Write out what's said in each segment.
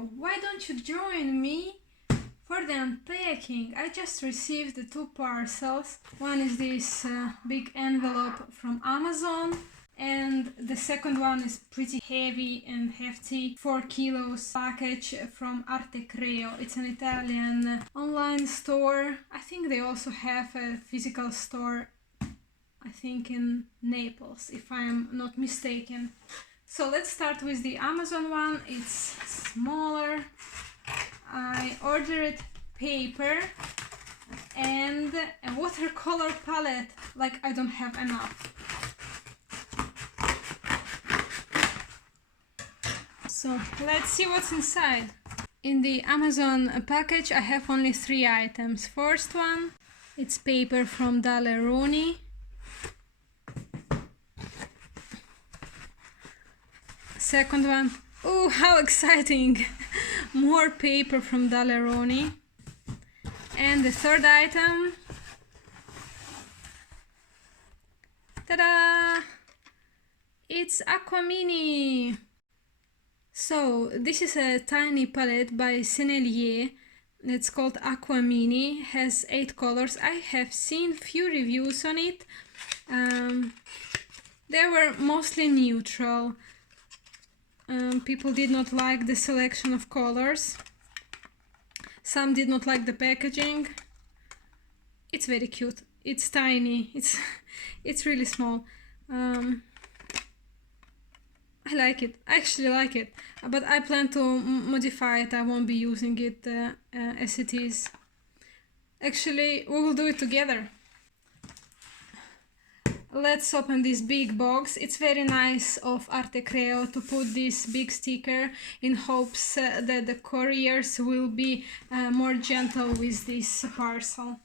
Artecreo. Why don't you join me for the unpacking? I just received the 2 parcels. One is this big envelope from Amazon, and the second one is pretty heavy and hefty 4 kilos package from Artecreo. It's an Italian online store. I think they also have a physical store, I think in Naples, if I am not mistaken. So let's start with the Amazon one. It's smaller. I ordered paper and a watercolor palette, like I don't have enough. So let's see what's inside. In the Amazon package I have only 3 items. First one, it's paper from Daler-Rowney. Second one, oh how exciting! More paper from Daler-Rowney. And the third item, ta-da! It's Aquamini! So this is a tiny palette by szGIN. It's called Aquamini, has 8 colors. I have seen few reviews on it. They were mostly neutral. People did not like the selection of colors. Some did not like the packaging. It's very cute. It's tiny. It's really small. I like it. I actually like it. But I plan to modify it. I won't be using it as it is. Actually, we will do it together. Let's open this big box. It's very nice of Artecreo to put this big sticker in hopes that the couriers will be more gentle with this parcel.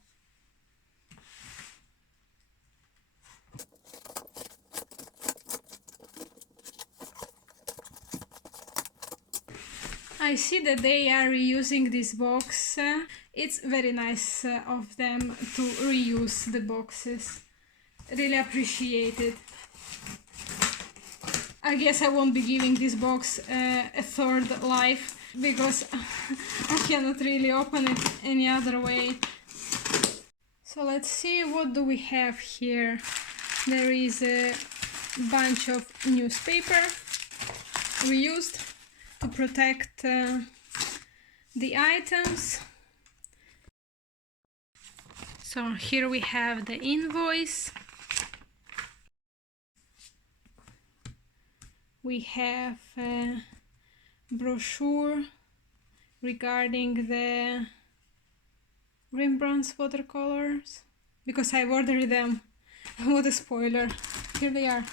I see that they are reusing this box. It's very nice of them to reuse the boxes. Really appreciate it. I guess I won't be giving this box a third life because I cannot really open it any other way. So let's see, what do we have here. There is a bunch of newspaper reused to protect the items. So here we have the invoice. We have a brochure regarding the Rembrandt's watercolors, because I ordered them. What a spoiler. Here they are.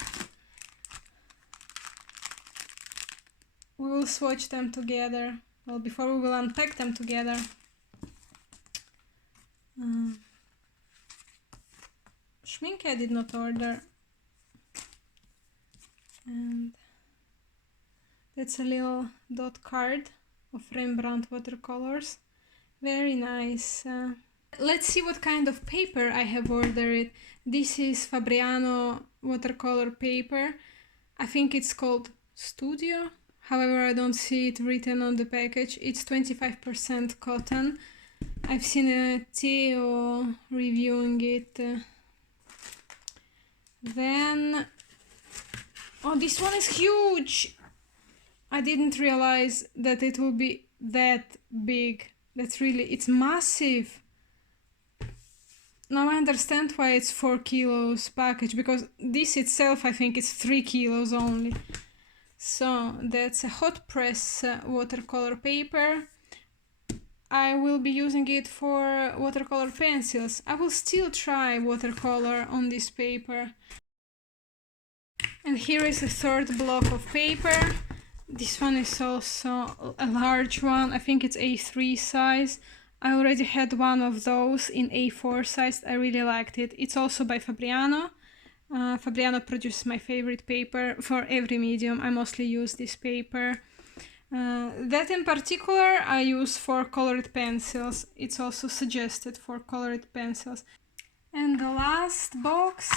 We will swatch them together. Well, before we will unpack them together. Schminke I did not order. And that's a little dot card of Rembrandt watercolors. Very nice. Let's see what kind of paper I have ordered. This is Fabriano watercolor paper. I think it's called Studio. However, I don't see it written on the package. It's 25% cotton. I've seen a Teoh reviewing it. Then, oh, this one is huge! I didn't realize that it will be that big. It's massive. Now I understand why it's 4 kilos package, because this itself I think is 3 kilos only. So that's a hot press watercolor paper. I will be using it for watercolor pencils. I will still try watercolor on this paper. And here is a third block of paper. This one is also a large one. I think it's A3 size. I already had one of those in A4 size. I really liked it. It's also by Fabriano. Fabriano produces my favorite paper for every medium. I mostly use this paper. That in particular I use for colored pencils. It's also suggested for colored pencils. And the last box,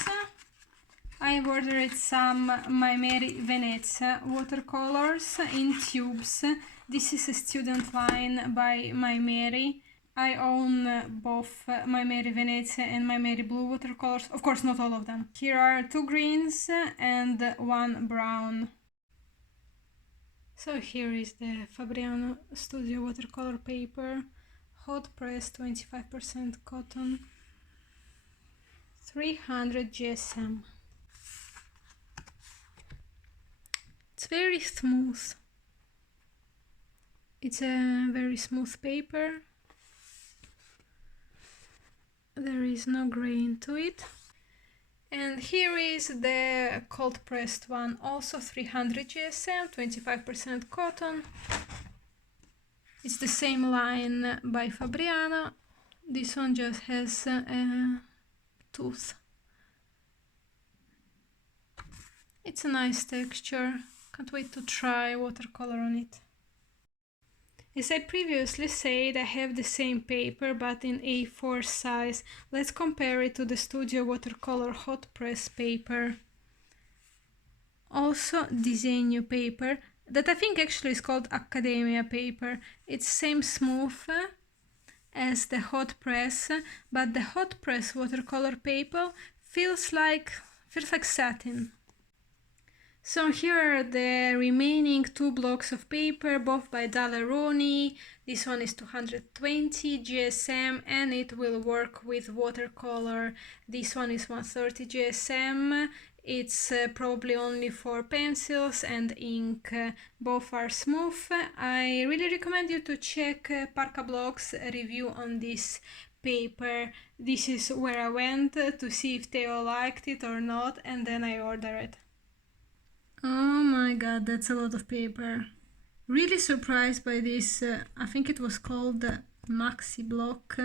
I ordered some My Mary Venezia watercolors in tubes. This is a student line by My Mary. I own both My Mary Venezia and My Mary Blue watercolors. Of course, not all of them. Here are 2 greens and 1 brown. So here is the Fabriano Studio Watercolor paper, hot press 25% cotton, 300 GSM. It's very smooth. It's a very smooth paper. There is no grain to it. And here is the cold pressed one, also 300 GSM, 25% cotton. It's the same line by Fabriano. This one just has a tooth. It's a nice texture. Can't wait to try watercolor on it. As I previously said, I have the same paper but in A4 size. Let's compare it to the Studio Watercolor hot press paper. Also Disegno paper, that I think actually is called Academia paper. It's same smooth as the hot press, but the hot press watercolor paper feels like satin. So here are the remaining 2 blocks of paper, both by Daler-Rowney. This one is 220 GSM and it will work with watercolor. This one is 130 GSM. It's probably only for pencils and ink. Both are smooth. I really recommend you to check parkablogs review on this paper. This is where I went to see if Teoh liked it or not, and then I ordered it. Oh my god, that's a lot of paper. Really surprised by this. I think it was called Maxi Block.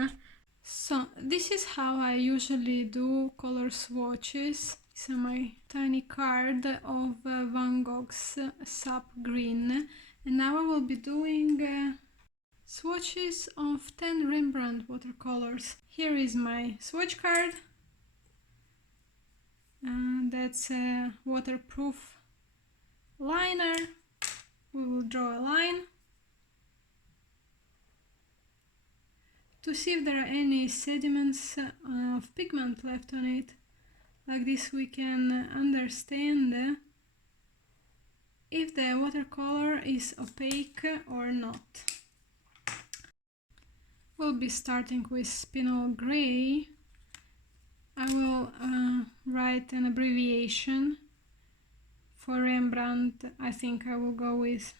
So this is how I usually do color swatches. This is my tiny card of Van Gogh's Sap Green. And now I will be doing swatches of 10 Rembrandt watercolors. Here is my swatch card. That's a waterproof liner. We will draw a line to see if there are any sediments of pigment left on it. Like this we can understand if the watercolor is opaque or not. We'll be starting with Spinel Gray. I will write an abbreviation. For Rembrandt, I think I will go with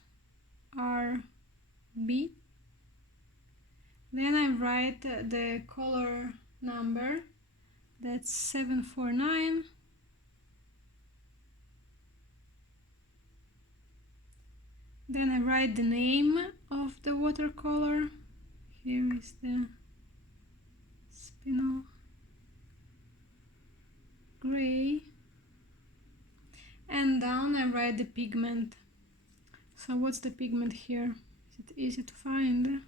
RB. Then I write the color number, that's 749. Then I write the name of the watercolor. Here is the Spinel Gray. And down I write the pigment. So what's the pigment here? Is it easy to find?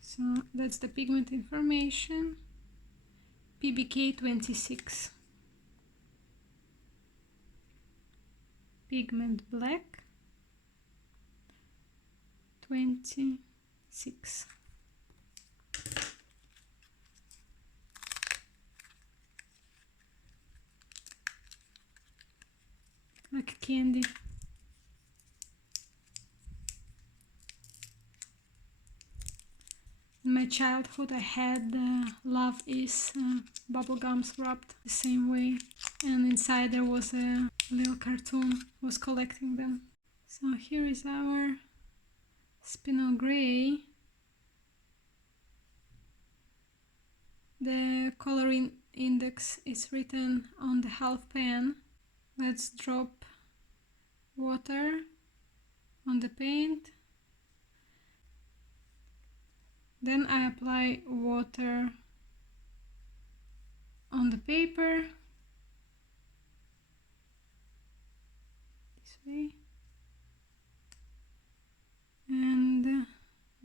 So that's the pigment information. PBK 26. Pigment black 26. Like candy. In my childhood I had Love Is bubblegums wrapped the same way, and inside there was a little cartoon, was collecting them. So here is our Spinel Gray. The coloring index is written on the half pan. Let's drop water on the paint. Then I apply water on the paper. This way. And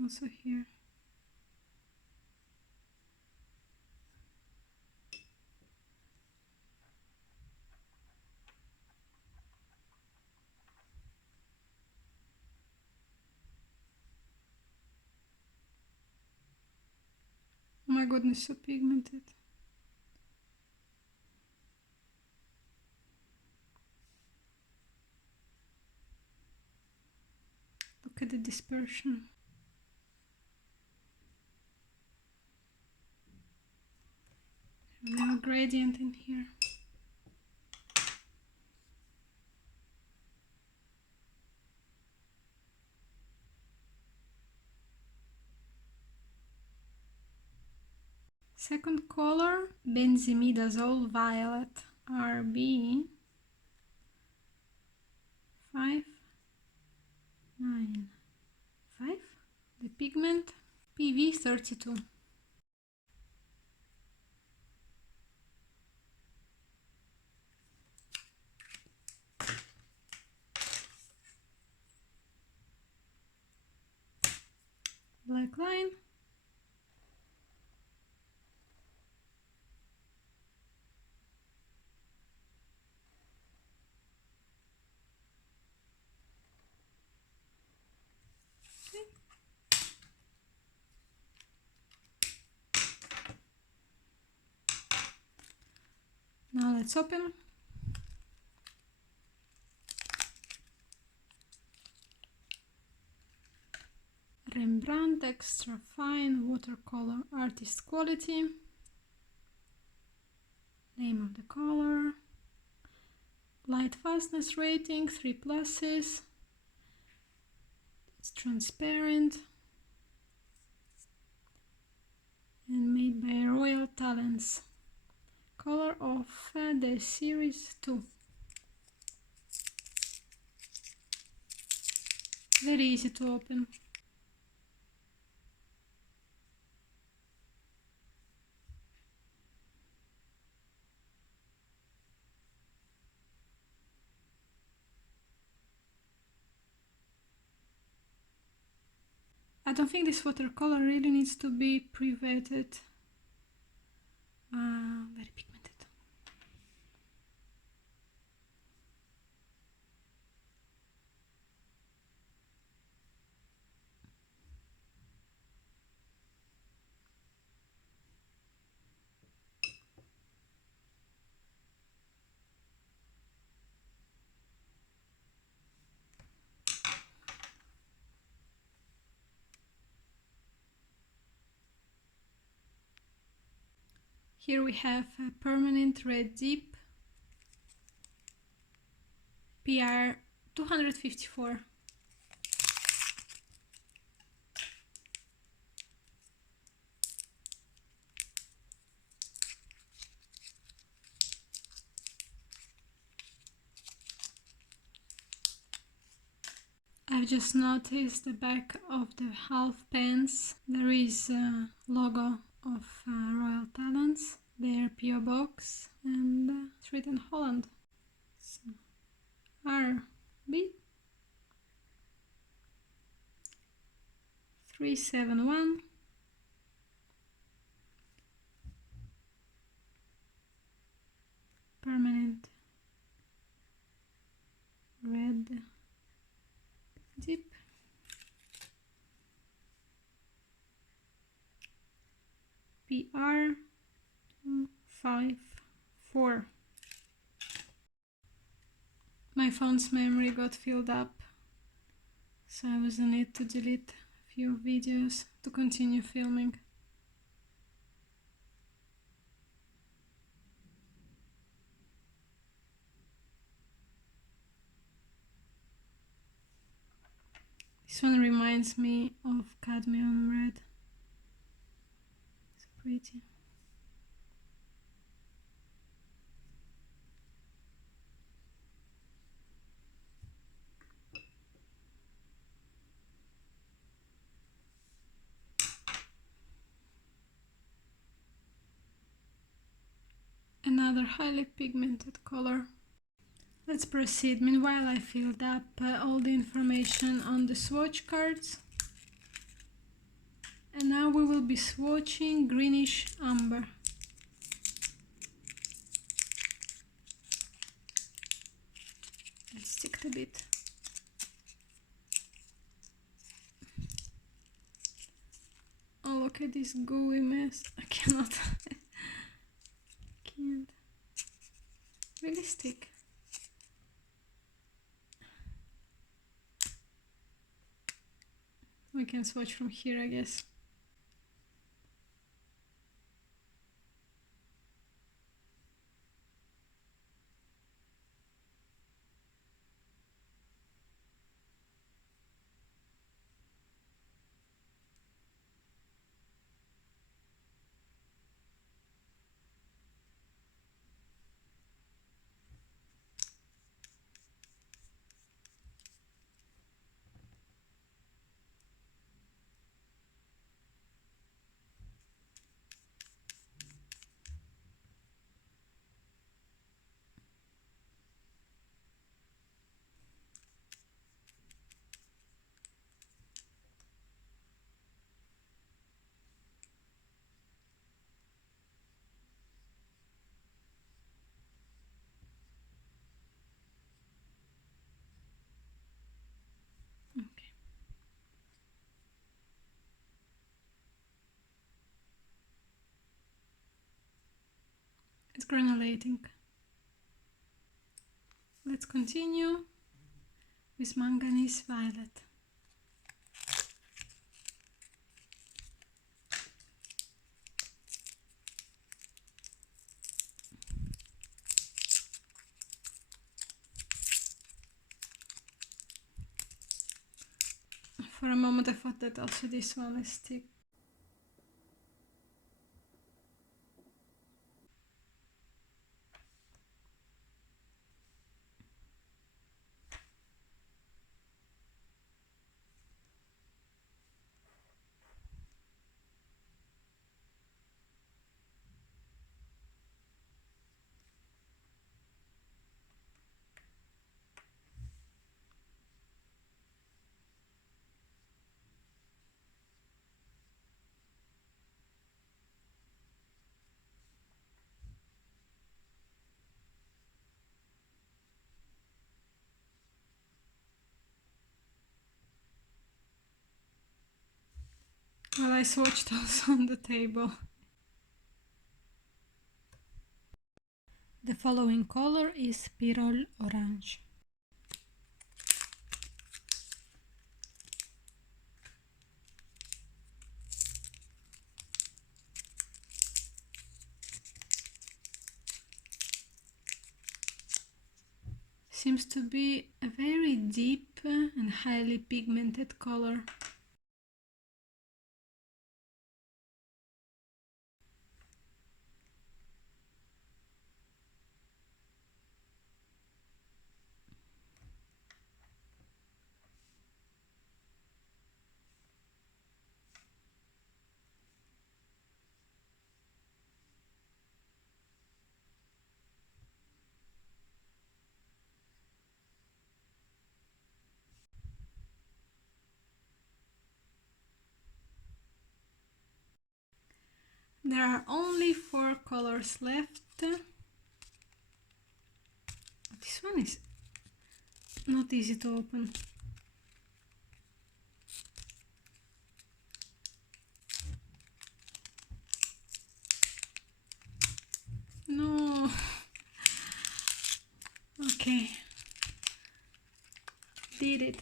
also here. my goodness, so pigmented. Look at the dispersion. We have a gradient in here. Second color, benzimidazole violet, RB 595. The pigment PV32. Black line. Now let's open. Rembrandt extra fine watercolor artist quality. Name of the color. Light fastness rating 3 pluses. It's transparent and made by Royal Talents. Color of the series 2. Very easy to open. I don't think this watercolor really needs to be pre-wetted. Very pigmented. Here we have a permanent red dip, PR 254. I've just noticed the back of the half pants. There is a logo of Royal Talents, their PO box, and it's written Holland. So, RB 371. Permanent red dip. PR 254. My phone's memory got filled up, so I was in need to delete a few videos to continue filming. This one reminds me of cadmium red. It's pretty. Another highly pigmented color. Let's proceed. Meanwhile, I filled up all the information on the swatch cards. And now we will be swatching greenish amber. Let's stick a bit. Oh, look at this gooey mess. I cannot. Can't. Really stick. We can swatch from here, I guess. Okay. It's granulating. Let's continue with manganese violet. For a moment I thought that also this one is stick. Well, I swatched also on the table. The following color is Pyrrole Orange. Seems to be a very deep and highly pigmented color. There are only 4 colors left. This one is not easy to open. No. Okay. Did it.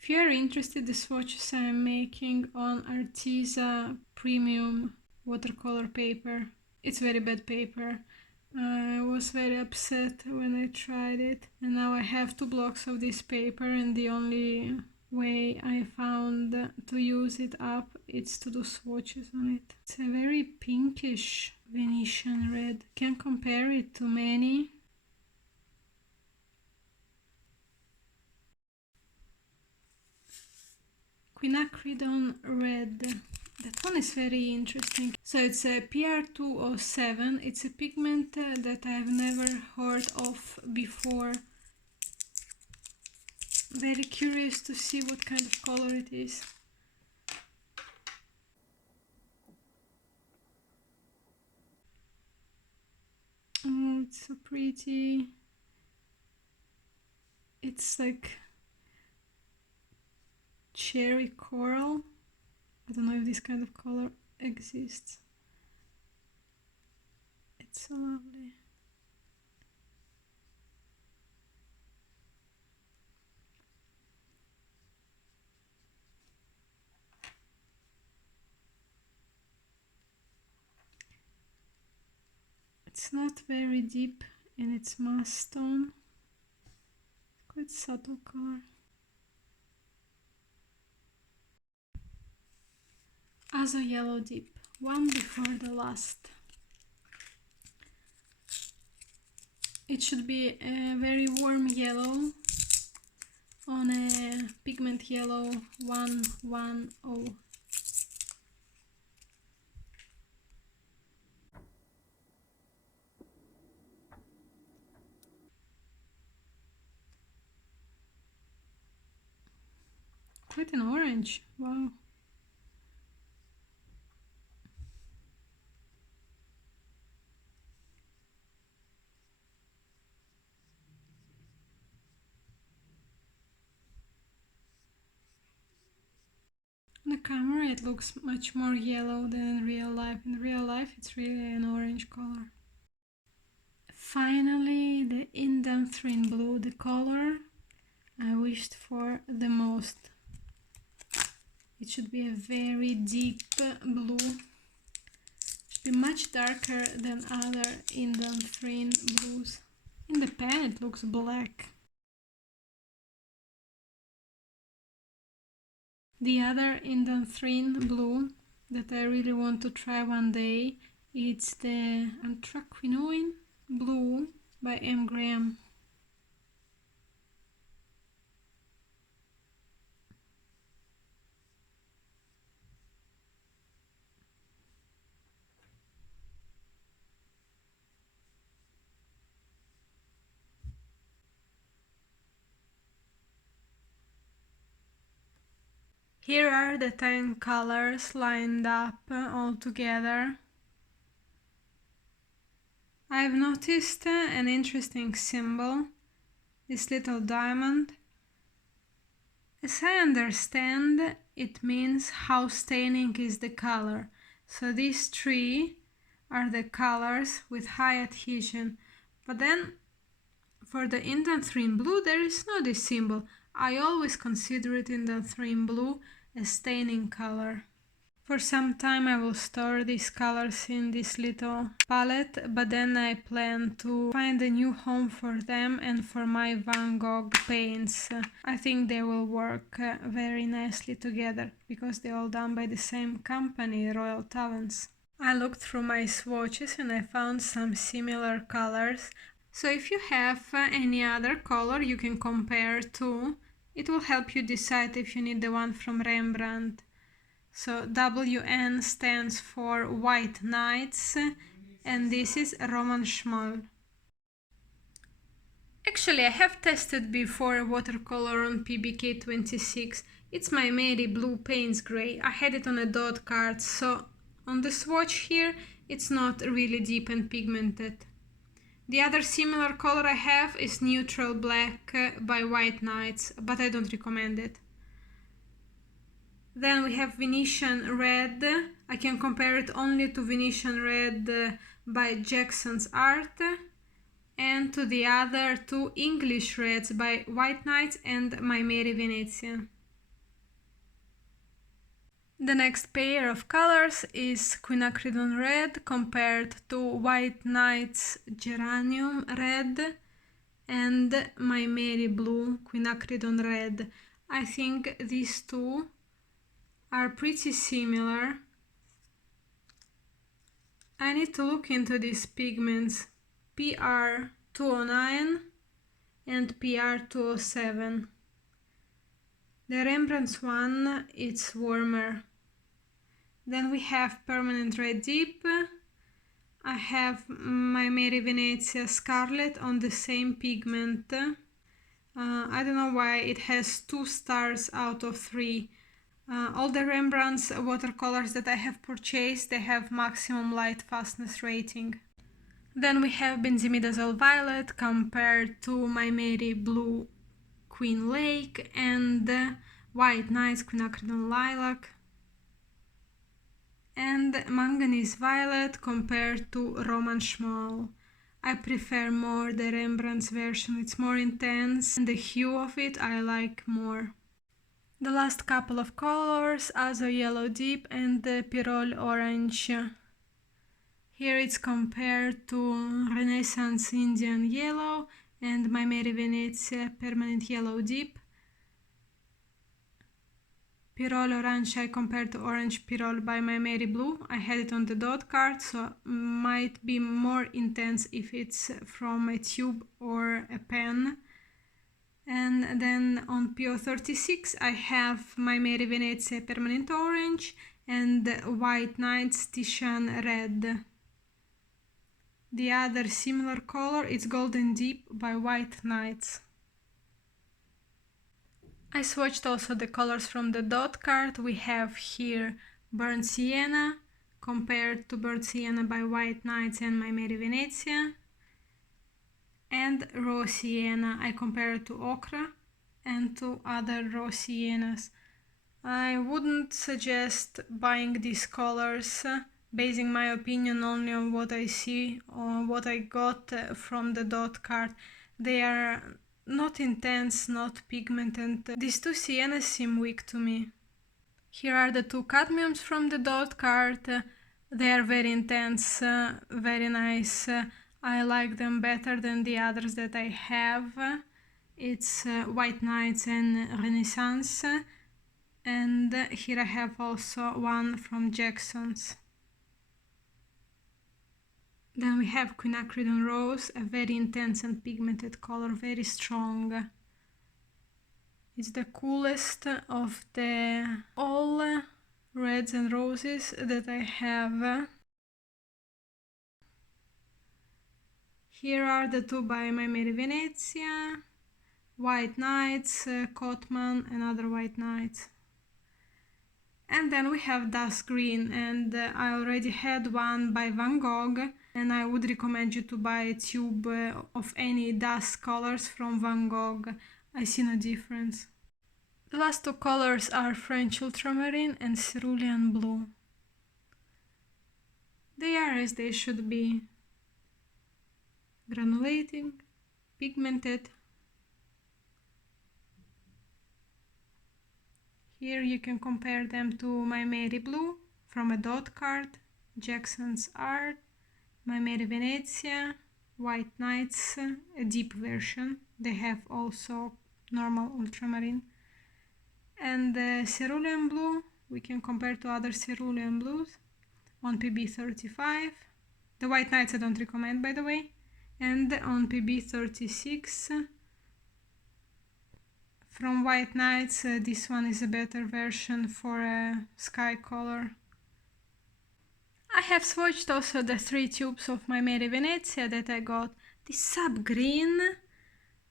If you are interested, the swatches I am making on Arteza premium watercolor paper. It's very bad paper. I was very upset when I tried it, and now I have 2 blocks of this paper, and the only way I found to use it up is to do swatches on it. It's a very pinkish Venetian red. Can't compare it to many. Quinacridone red. That one is very interesting. So it's a PR207. It's a pigment that I've never heard of before. Very curious to see what kind of color it is. it's so pretty. It's like cherry coral. I don't know if this kind of color exists. It's so lovely. It's not very deep in its mass tone. Quite subtle color. Azo Yellow Deep, one before the last. It should be a very warm yellow on a pigment yellow 110. Quite an orange, wow. On the camera it looks much more yellow than in real life. In real life it's really an orange color. Finally, the Indanthrene Blue, the color I wished for the most. It should be a very deep blue. It should be much darker than other Indanthrene blues. In the pen it looks black. The other Indanthrene blue that I really want to try one day, it's the Artecreo blue by M. Graham. Here are the 10 colors lined up all together. I've noticed an interesting symbol, this little diamond. As I understand, it means how staining is the color. So these three are the colors with high adhesion. But then for the Indanthrene blue there is no this symbol. I always consider it Indanthrene blue a staining color. For some time I will store these colors in this little palette, but then I plan to find a new home for them and for my Van Gogh paints. I think they will work very nicely together because they're all done by the same company, Royal Talents. I looked through my swatches and I found some similar colors. So if you have any other color you can compare to, it will help you decide if you need the one from Rembrandt. So WN stands for White Nights and this is Roman Schmoll. Actually, I have tested before watercolor on PBK26. It's my Mary Blue Paints Grey. I had it on a dot card, so on the swatch here it's not really deep and pigmented. The other similar color I have is Neutral Black by White Nights, but I don't recommend it. Then we have Venetian Red. I can compare it only to Venetian Red by Jackson's Art and to the other two English Reds by White Nights and My Mary Venezia. The next pair of colors is Quinacridone Red compared to White Nights Geranium Red and My Mary Blue Quinacridone Red. I think these two are pretty similar. I need to look into these pigments PR209 and PR207. The Rembrandt's one, it's warmer. Then we have Permanent Red Deep. I have My Mary Venezia Scarlet on the same pigment. I don't know why it has 2 stars out of 3. All the Rembrandt's watercolors that I have purchased, they have maximum light fastness rating. Then we have benzimidazole violet compared to my Mary blue Queen Lake and white nights quinacridone lilac, and manganese violet compared to Roman schmoll. I prefer more the Rembrandt's version, it's more intense and the hue of it I like more. The last couple of colors, Azo Yellow Deep and the Pyrrole Orange. Here it's compared to Renaissance Indian Yellow and My Mary Venezia Permanent Yellow Deep. Pyrrole Orange I compared to Orange Pyrrole by My Mary Blue. I had it on the dot card, so might be more intense if it's from a tube or a pen. And then on PO36 I have My Mary Venezia Permanent Orange and White Nights Titian Red. The other similar color is Golden Deep by White Nights. I swatched also the colors from the dot card. We have here Burnt Sienna compared to Burnt Sienna by White Nights and My Mary Venezia, and Raw Sienna I compared to Ochre and to other raw siennas. I wouldn't suggest buying these colors, basing my opinion only on what I see or what I got from the dot card. They are not intense, not pigmented. These two siennas seem weak to me. Here are the two cadmiums from the dot card. They are very intense, very nice. I like them better than the others that I have. It's White Nights and Renaissance. And here I have also one from Jackson's. Then we have Quinacridone Rose, a very intense and pigmented color, very strong. It's the coolest of the all reds and roses that I have. Here are the two by My Mary Venezia, White Nights, Cotman and other White Nights. And then we have Dusk Green, and I already had one by Van Gogh, and I would recommend you to buy a tube of any dusk colors from Van Gogh. I see no difference. The last two colors are French Ultramarine and Cerulean Blue. They are as they should be. Granulating, pigmented. Here you can compare them to My Mary Blue from a dot card, Jackson's Art, My Mary Venezia, White Nights, a deep version. They have also normal ultramarine. And the Cerulean Blue we can compare to other Cerulean Blues on PB35. The White Nights I don't recommend, by the way. And on PB36 from White Nights, this one is a better version for a sky color. I have swatched also the 3 tubes of My Mary Venezia that I got. This sub green,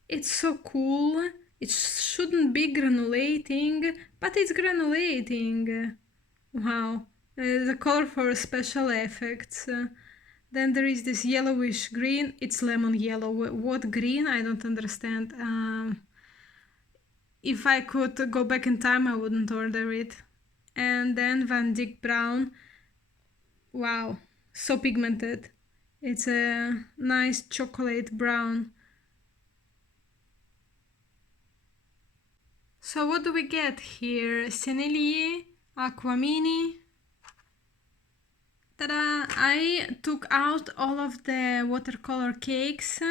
it's so cool. It shouldn't be granulating, but it's granulating. Wow, the color for special effects. Then there is this yellowish green, it's lemon yellow. What green? I don't understand. If I could go back in time, I wouldn't order it. And then Van Dyck Brown. Wow, so pigmented. It's a nice chocolate brown. So what do we get here? Sennelier, Aquamini. Ta-da! I took out all of the watercolor cakes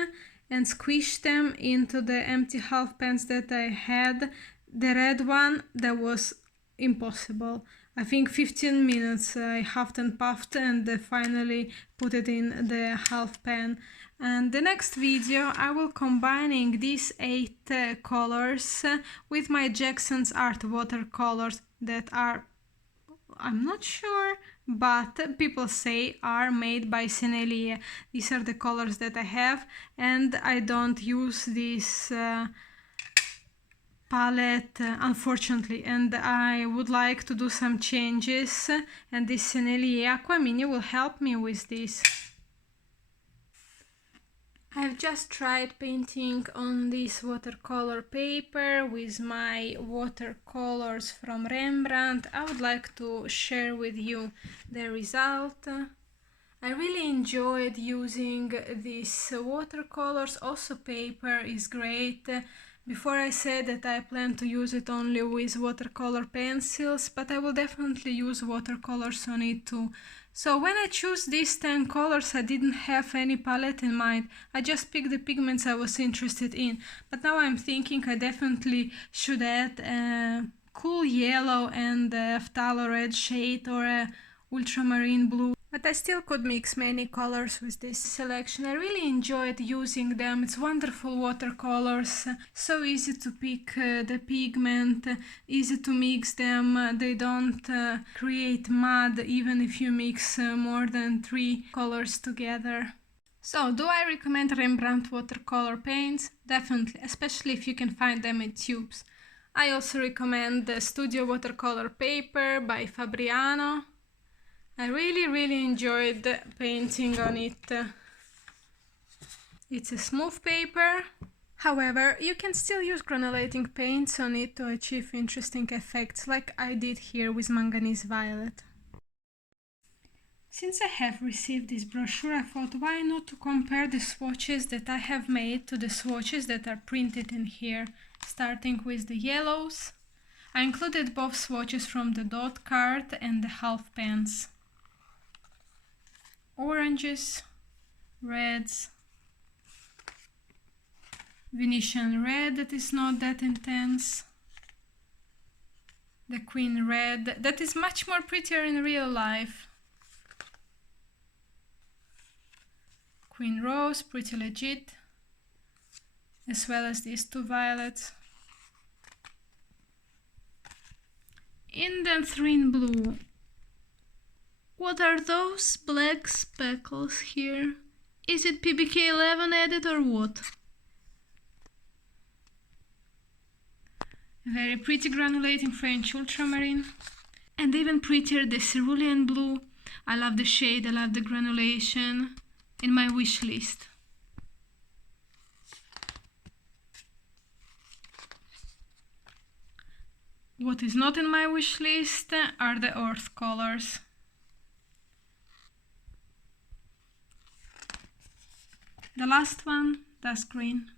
and squished them into the empty half pans that I had. The red one, that was impossible. I think 15 minutes I huffed and puffed and finally put it in the half pan. And the next video I will combining these 8 colors with my Jackson's Art watercolors that are, I'm not sure, but people say are made by Sennelier. These are the colors that I have, and I don't use this palette unfortunately, and I would like to do some changes, and this Sennelier Aquamini will help me with this. have just tried painting on this watercolor paper with my watercolors from Rembrandt. I would like to share with you the result. I really enjoyed using these watercolors. Also, paper is great. Before I said that I plan to use it only with watercolor pencils, but I will definitely use watercolors on it too. So when I choose these 10 colors, I didn't have any palette in mind. I just picked the pigments I was interested in. But now I'm thinking I definitely should add a cool yellow and a phthalo red shade or a ultramarine blue. But I still could mix many colors with this selection. I really enjoyed using them. It's wonderful watercolors, so easy to pick the pigment, easy to mix them. They don't create mud even if you mix more than 3 colors together. So, do I recommend Rembrandt watercolor paints? Definitely, especially if you can find them in tubes. I also recommend the Studio Watercolor paper by Fabriano. I really enjoyed painting on it. It's a smooth paper. However, you can still use granulating paints on it to achieve interesting effects, like I did here with manganese violet. Since I have received this brochure, I thought why not to compare the swatches that I have made to the swatches that are printed in here, starting with the yellows. I included both swatches from the dot card and the half pens. Oranges, reds, Venetian red that is not that intense, the queen red that is much more prettier in real life, queen rose, pretty legit, as well as these 2 violets. Indian 3 in blue. What are those black speckles here? Is it PBK11 added or what? Very pretty granulating French ultramarine. And even prettier the cerulean blue. I love the shade, I love the granulation. In my wish list. What is not in my wish list are the earth colors. The last one, dusk green.